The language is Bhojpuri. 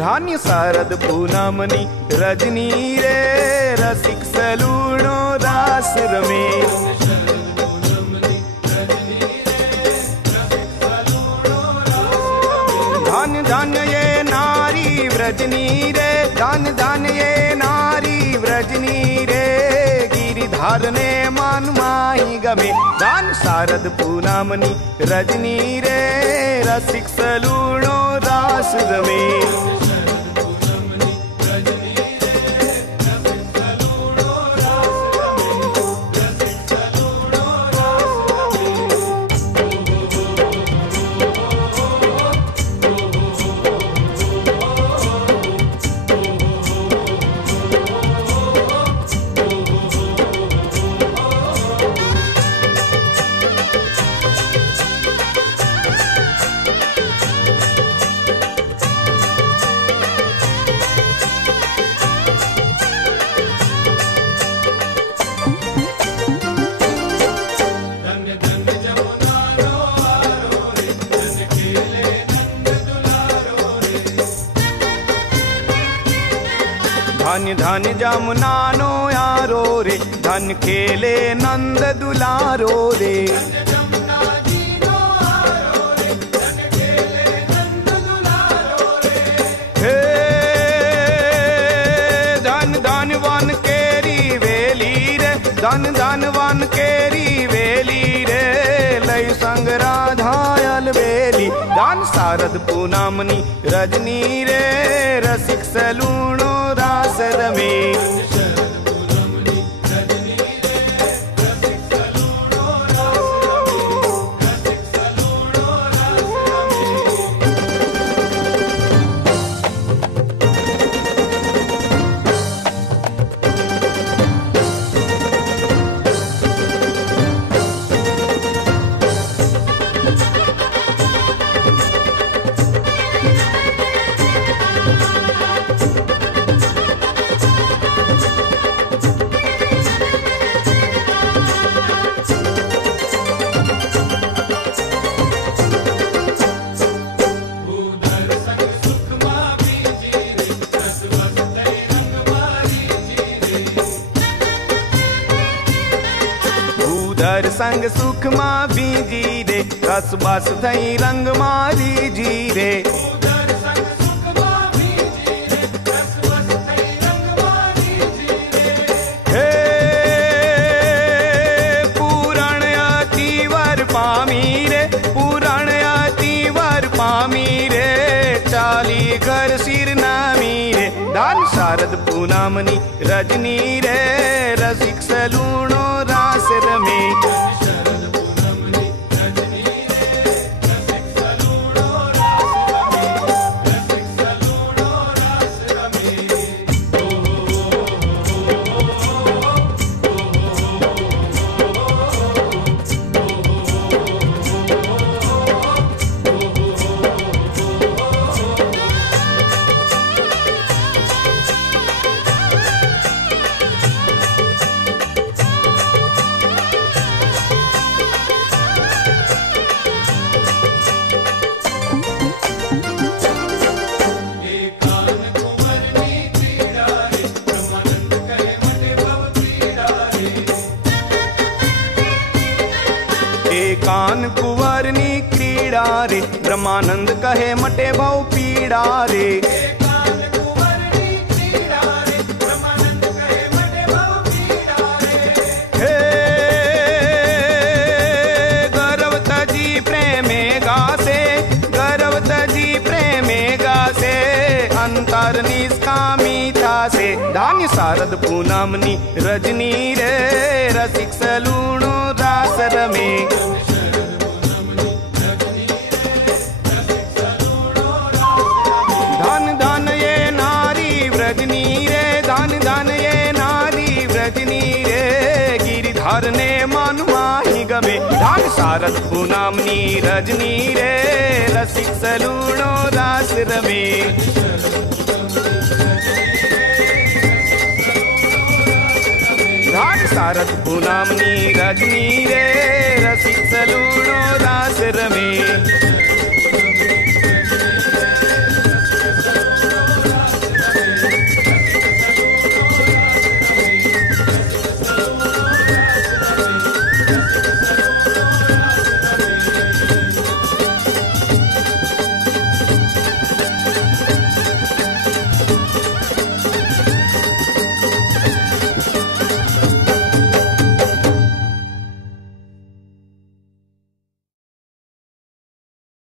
धान्य शारद पूनमनी रजनी रे रसिक सलूणो रास रमे। धन धन ये नारी व्रजनी रे, धन धन ये नारी व्रजनी रे, गिरिधार ने मन माही गमे। दान शारद पूनमनी रजनी रे रसिक सलूणो रास रमे। धन धन जमुना नो यारो रे, धन खेले नंद दुलारो रे। हे धन धन वन केरी वेली रे, धन धन वन केरी वेली रे, लय संग राधायल वेली। दान शारद पूनमनी रजनी रे रसिक सलूणो रास रमे। धर संग सुख मां बीजी रे, रस बस थई रंग मारी जी रे। हे पूरण अति वर पामी रे, पूरण अति वर पामी रे, चाली घर सिर नामी रे। दान शारद पूनमनी रजनी रे रसिक सलूणो रास रमे। कान कुंवरनी क्रीड़ा रे, ब्रह्मानंद कहे मटे बहु पीड़ा रे। हे गर्व तजी प्रेमे गासे, गर्व तजी प्रेमे गा धान्य शारद पूनमनी रजनी रे रसिक सलूणो रास रमे धन धन ये नारी व्रजनी रे धन धन ये नारी व्रजनी रे गिरिधर ने मन माही गमे धन शारद पूनमनी रजनी रे रसिक सलूणो रास रमे धन शारद पूनमनी रजनी रे रसिक सलूणो रास रमे